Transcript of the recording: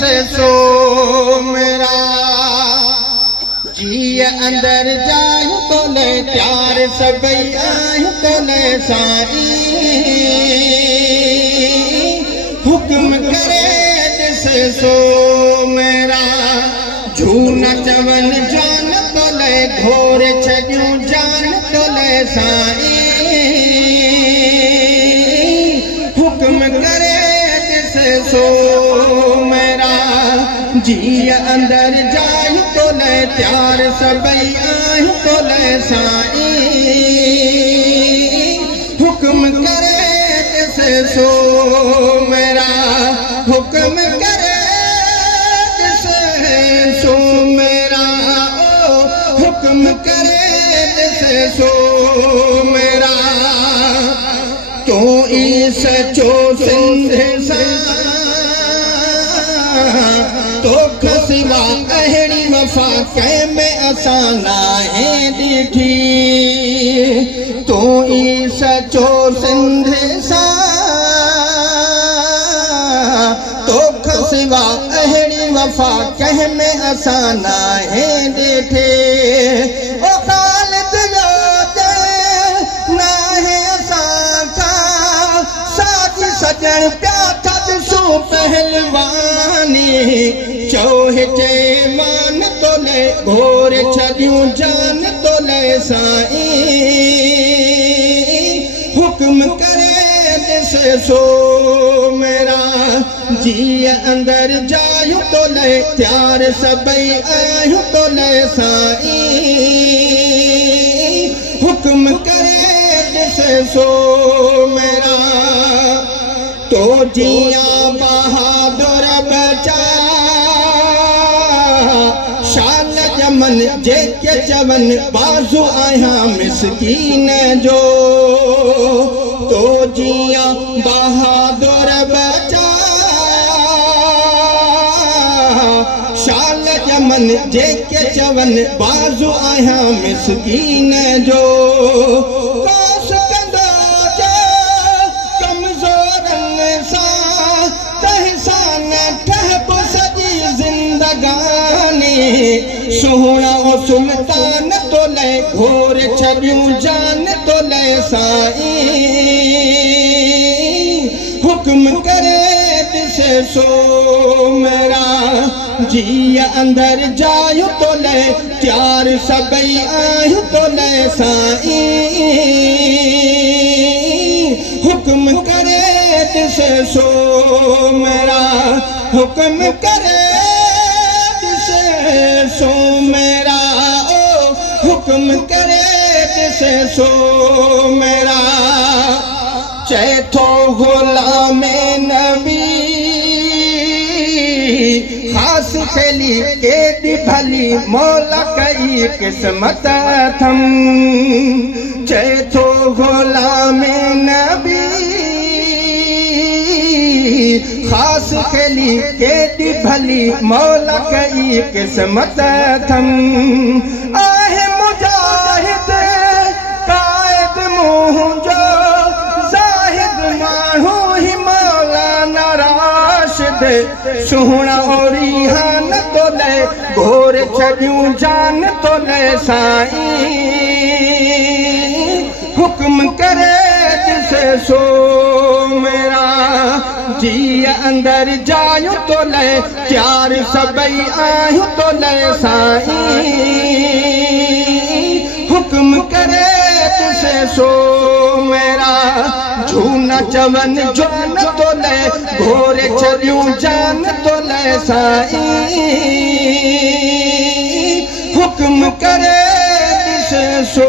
दिसे सो मेरा जी अंदर जायूं तो ले प्यार सबई आयूं तो ले साईं हुक्म करे दिसे सो मेरा झून चवन जान तो ले घोर छॾियूं जान तो ले साईं हुक्म करे दिसे सो मेरा जी अंदर जायूं तो ले प्यार सबई आयूं तो ले साईं हुक्म करे दिसे सो मेरा हुक्म करे दिसे सो मेरा ओ हुक्म करे दिसे सो मेरा तू ई सचो सिंध सां तोख सिवा अहिड़ी वफ़ा कंहिं में असां नाहे ॾिठी तू ई सचो सिंध सां तोख सिवा अहिड़ी वफ़ा कंहिं में असां नाहे ॾिठी ओ ख़ालिद जो नाहे असां खां साथ सॼण पिया था ॾिसूं पहलवानी चौहे मान तो ले घोर छॾियूं जान तो ले साईं हुक्म करे दिसे सो मेरा जी अंदर जायूं तो ले प्यार सबई आयूं तो ले साईं हुक्म करे दिसे सो मेरा तो जिया बहादुर बचा शान जमन जेके चवन बाज़ू आहियां मिसकीन जो तो जिया बहादुर बचा शान जमन जेके चवन बाज़ू आहियां मिसकीन जो सोहणा ओ सुल्तान तो ले घोर छॾियूं जान तो ले साईं हुक्म करे दिसे सो मेरा जी अंदर जायूं तो ले प्यार सबई आयूं तो ले साईं हुक्म करे दिसे सो मेरा हुक्म करे सो मेरा ओ हुक्म करे दिसे सो मेरा चैथो गुलाम नबी खास खेली केॾी भली मौला कई किस्मत थम चैथो गुलाम नबी खास खेली केॾी भली मौला कई किस्मत थम आहे मुजाहिद काइद मुंहिंजो ज़ाहिद माण्हू ही मौलाना राशिद सुहिणा रिहान तो ले घोर छॾियूं जान तो ले साईं हुक्म करे दिसे सो मेरा जी अंदर जायूं तो ले प्यार सबई आयूं तो ले साईं हुक्म करे दिसे सो मेरा झूना चवन जान तो ले घोर छॾियूं जान तो ले साईं हुक्म करे दिसे सो